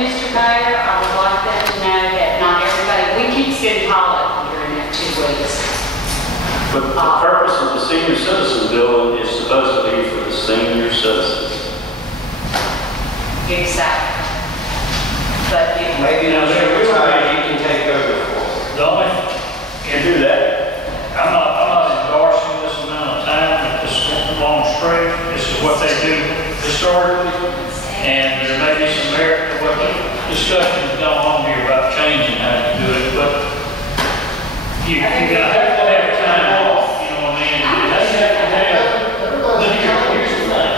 Mr. Mayor, I would like them to know that not everybody, we keep City Hall open during that 2 weeks. But the purpose of the senior citizen bill is supposed to be for the senior citizens. Exactly. But it Maybe in a short time you can take over for us. The only, Can do that. I'm not endorsing this amount of time at this long stretch. This is what they do historically, and there may be some merit to what the discussion has gone on here about changing how you do it, but you gotta have to have time off, you know what I mean? You have to have, but here's the thing.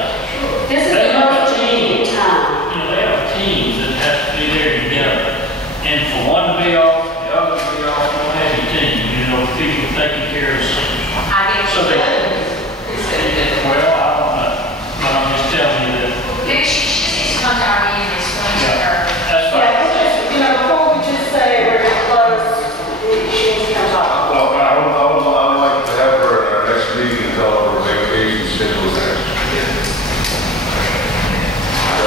This is the most convenient time. You know, they have a team that has to be there together, and for one to be off, the other to be off, you don't have your team, you know, people taking care of something. I guess So they- well, Well, I don't know, but I'm just telling you that, Maybe she just needs to come to our meeting and explain to her. that's yeah, fine. we just, before we just say we're going to close, she needs to come talk. Well, I'd like to have her at our next meeting and tell her vacation schedule is next.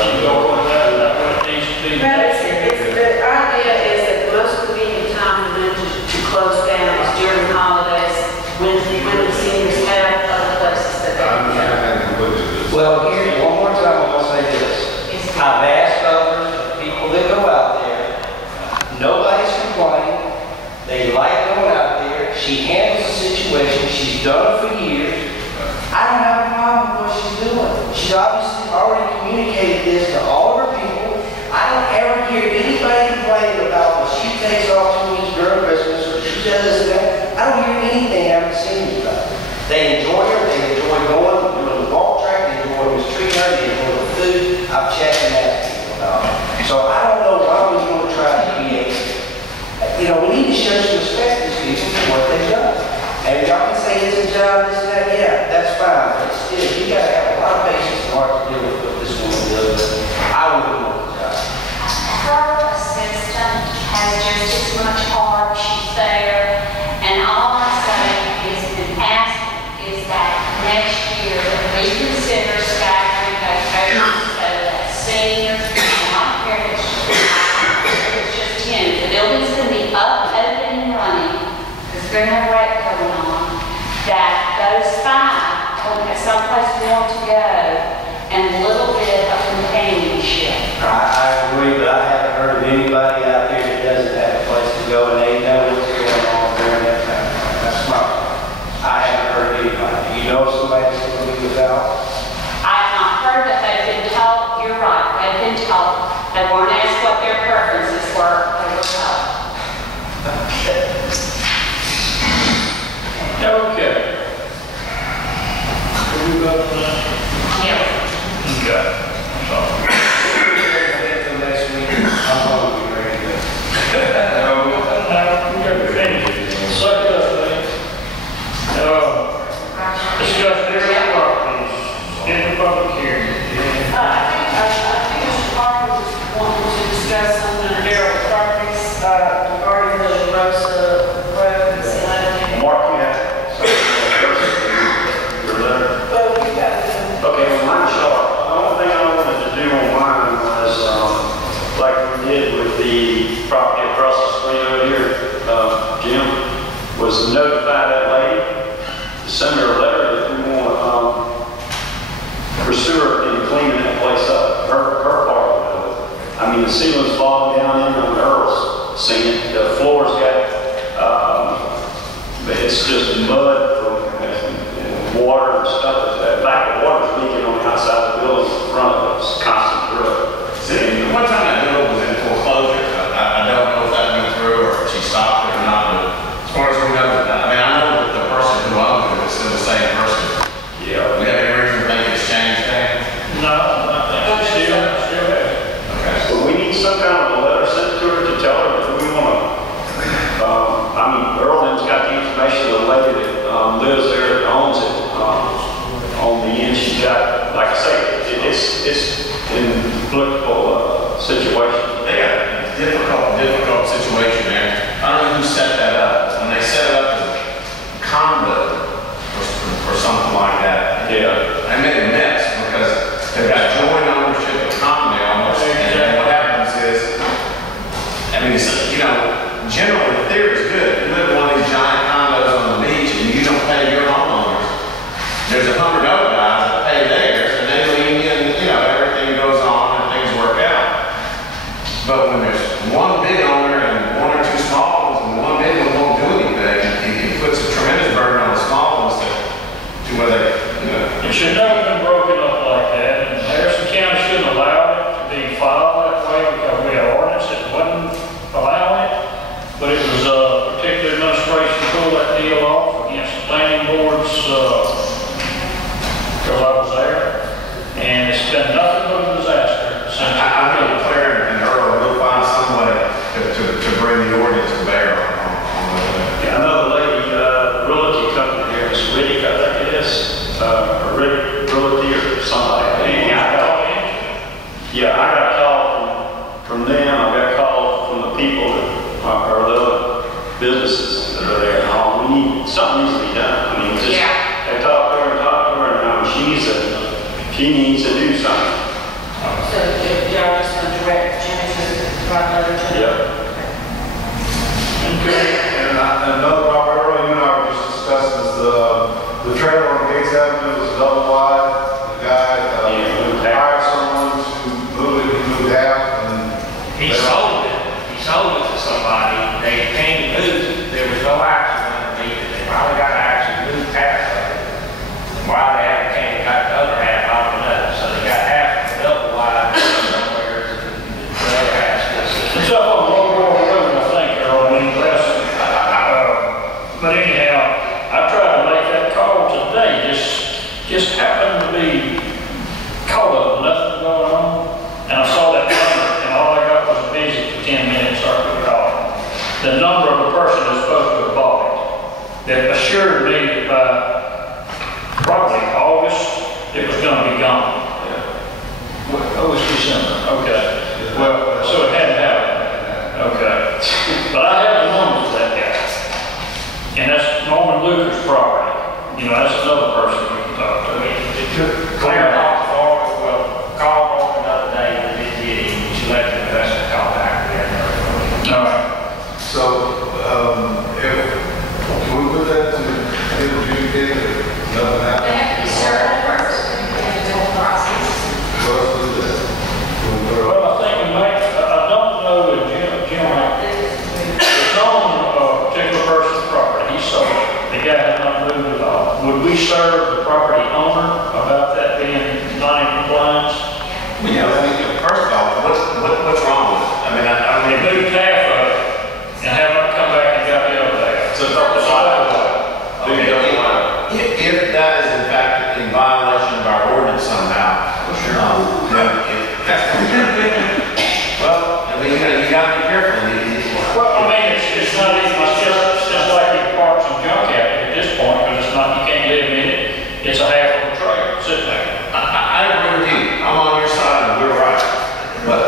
You go with that way it needs to be. The idea is that the most convenient time for them to close down is during the holidays, when the seniors have other places that I they can understand that completely. Well, here, one more time, I'm gonna say this. I've asked others, people that go out there, nobody's complaining. They like going out there. She handles the situation. She's done it for years. I don't have a problem with what she's doing. She's obviously already communicated this to all of her people. I don't ever hear anybody complaining about when she takes off 2 weeks during Christmas or she does this and that. I don't hear anything I haven't seen about it. They enjoy her. They enjoy going, doing the walk track. They enjoy mistreating her. They enjoy the food. I've checked and asked people about it. So I don't know why we're going to try to create. You know, we need to show some respect to these people for what they've done. And y'all can say it's a job, this and that, yeah, that's fine. But still, you gotta have a lot of patience and heart to deal with what this woman does. I wouldn't want the job. Her assistant has just as much heart, she's there, and all I say is, and ask, is that next year, we consider staggering vacations so that seniors, and not parents, it's just 10, the building's gonna be up, open, and running, because there's no break going on, that those 5 will have someplace more to go, and a little bit of companionship. I agree, but I haven't heard of anybody out there that doesn't have a place to go and they know what's going on during that time. That's my point. I haven't heard of anybody. Do you know of somebody that's going to be without? I have not heard that they've been told, you're right, they've been told. They weren't asked what their preferences were, they were told. Okay. Can we go to that? Yeah. Okay. So, Until next week, I'm hungry, ready to go. now, we got to finish. Second up, discuss area properties in the public hearing. I think Mr. Parker was wanting to discuss something in Darrell Properties regarding the Rosa Road and Selene. Mark, you have your letter. Well, we've got to. Okay, well, mine's short. The only thing I wanted to do on mine was, like we did with the property across the street over here, Jim, was notify that lady, to send her a letter that we want to pursue her in cleaning that place up, her part of it. I mean, the ceiling's falling down in on Earl's seen it. The floor's got, it's just mud and water and stuff. In fact, the water's leaking on the outside of the building in front of us, constant through. See, the one time that bill was in foreclosure, I don't know if that went through or if she stopped it or not, but as far as we know, I mean, I know that the person who owns it is still the same person. Yeah. We have any reason to think it's changed things? No, not that. Still have. Okay. But we need some kind of a letter sent to her to tell her that we want to, I mean, Earlham's got the information of the lady that lives there, that owns it, on the end. She's got, like I say, it's in But when there's one big owner and one or two small ones, and the one big one won't do anything, it puts a tremendous burden on the small ones to where they, you know. It should never have been broken up like that, and Harrison County shouldn't allow it to be filed that way because we have ordinance that wouldn't allow it. But it was a particular administration pulled that deal off against the planning boards, because I was there. And it's been nothing but a disaster since. I know Claire and Earl will find some way to bring the ordinance to bear on that. Yeah, I know the lady, realty company here, it's Riddick, I think it is, or Riddick Realty or somebody. Yeah, I got a call from them, I got a call from the people that are the other businesses that are there and all. Something needs to be done. I mean, just, they talk to her and talk to her, and she needs to do something. So y'all just gonna direct Jimmy to write a letter to? Yep. Okay. And another property, earlier, you and I were just discussing is the trailer on Gates Avenue was double wide. The guy hired someone to move it, he moved half, and He sold it. He sold it to somebody. They came to move it. There was no action underneath it. They finally got action, moved half of it. Why they haven't came and got the other half, I don't know. So they got half of the double wide somewhere. The other half is It's up on Road Road, I think, Earl, I mean, but anyhow, I tried to make that call today, just happened to be caught up, nothing going on. And I saw that number, and all I got was busy for 10 minutes, so I could call. The number of the person that's supposed to have bought it, that assured me that by probably August, it was gonna be gone. Oh, it's December, okay. Well, so it hadn't happened. Okay. But I have the number for that guy. And that's Norman Luker's property. You know, that's another person we can talk to. It took Claire off the floor, called over another day, but didn't get him. She let the investor call back again. All right. so, can we put that to get adjudicated, nothing They happened? have to be certain first, and then the whole process. What else is that? Well, I think we might, I don't know if Jim, it's on a particular person's property. He sold it. The guy had not moved at all. Would we serve the property owner about that being not in compliance? Well, yeah, I mean, first of all, what's wrong with it? I mean, They moved half of it and have not come back and got the other half. So double wide. okay, if that is in fact in violation of our ordinance somehow, then well, I mean, you gotta be careful. Well, I mean, it's not even, it's just like you park some junk out at this point, because it's not, you can't live in it. It's a half of a trailer sitting there. I agree with you. I'm on your side and we're right. But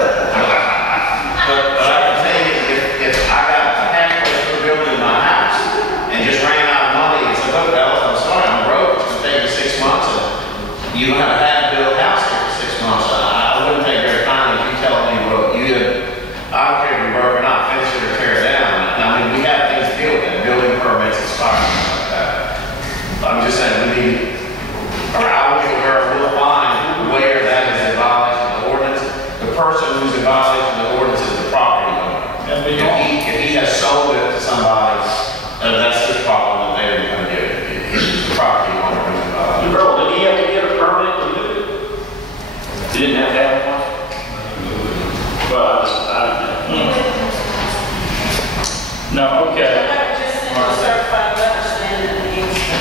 I can tell you, if I got a halfway through building my house and just ran out of money and said, look, Dallas, I'm sorry, I'm broke. It's gonna take me 6 months and you don't have a half-built house here for 6 months. I wouldn't take very kindly if you tell me, well, I don't care if you're broke or not, finish it or tear it down. I mean, we have things to deal with that, building permits expire, things like that. I'm just saying, we need, I will find where that is in violation of the ordinance. The person who's in violation of the ordinance is the property owner. And be If he has sold it to somebody, that's his problem, that they're gonna do it. It's the property owner who's in violation. Bro, did he have to get a permit to do it? He didn't have to have one? Well, I don't know. No, okay. Just send a certified letter saying that it needs to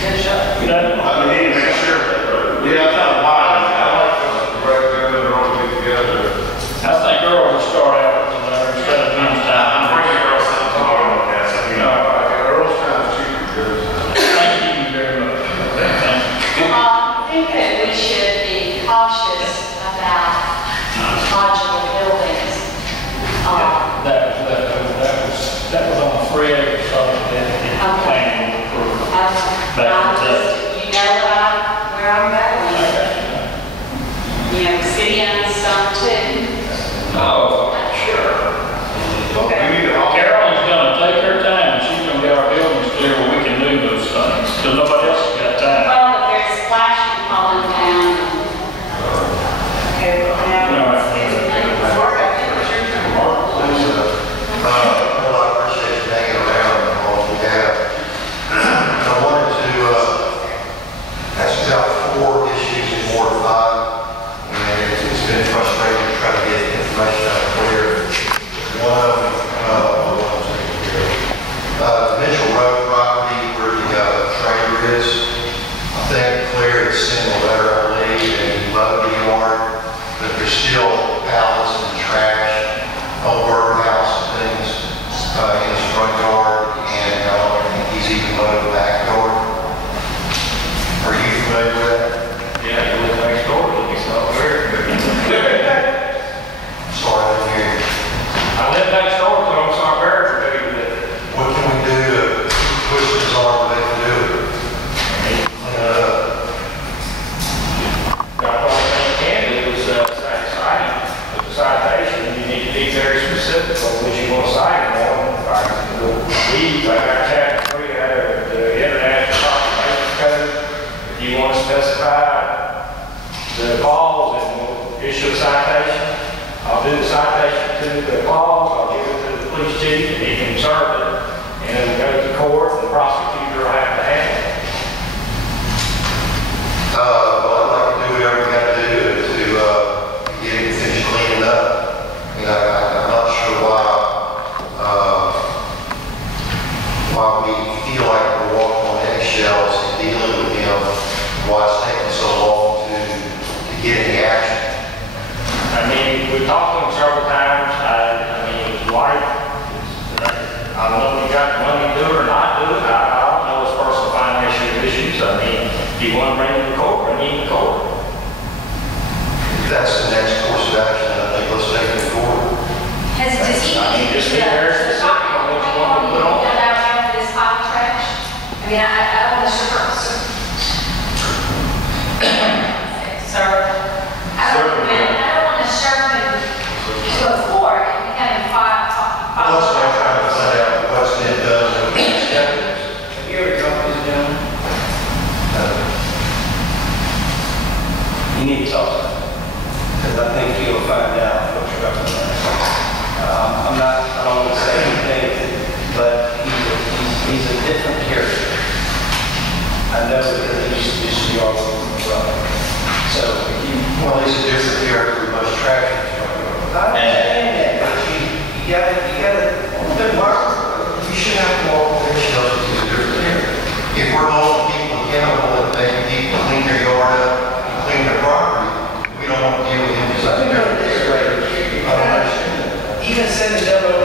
finish up. You know, I need to make sure. Yeah, I know why. I like us to break them and all get together. I think Earl will start out with the letter instead of Jim's time. I'm bringing Earl something tomorrow, okay, so you know. Earl's kind of cheap, because Thank you very much. Okay, thank you. I think that we should be cautious about modular buildings. That was be very specific on what you want to sign it on. Like our chapter 3, the International Proclamation Code, if you want to specify the clause and we'll issue a citation, I'll do the citation to the clause, I'll give it to the police chief, and he can serve it, and it'll go to court, and the prosecutor will have to handle it. Well, I'd like to do whatever we got to do to get it finished cleaning up. I mean, I'm not sure why we feel like we're walking on eggshells and dealing with him, why it's taking so long to get any action. I mean, we've talked to him several times. I mean, his wife, I don't know if he got money to do it or not do it. I don't know his personal financial issues. I mean, if you want to bring him to court, bring him to court. If that's the next course of action, I think let's take it to court. Does he? I mean, just be very specific on what you want to put on. This hot trash? I mean, I don't want to sir, I don't want to serve him to a court and become five. Let's not try to find out what's been done with these evidence. Have you ever talked to this gentleman? You need to talk to him, because I think you'll find out what you're up to. I don't want to say anything, but he's a different character. I know because he used to be New York brother. So, Well, he's a different character with much traffic. I understand that, but you gotta, You should have to walk on eggshells with these different character. If we're holding people accountable and making people clean their yard up and clean their property, we don't want to deal with him as a different character. I don't understand that. even send the devil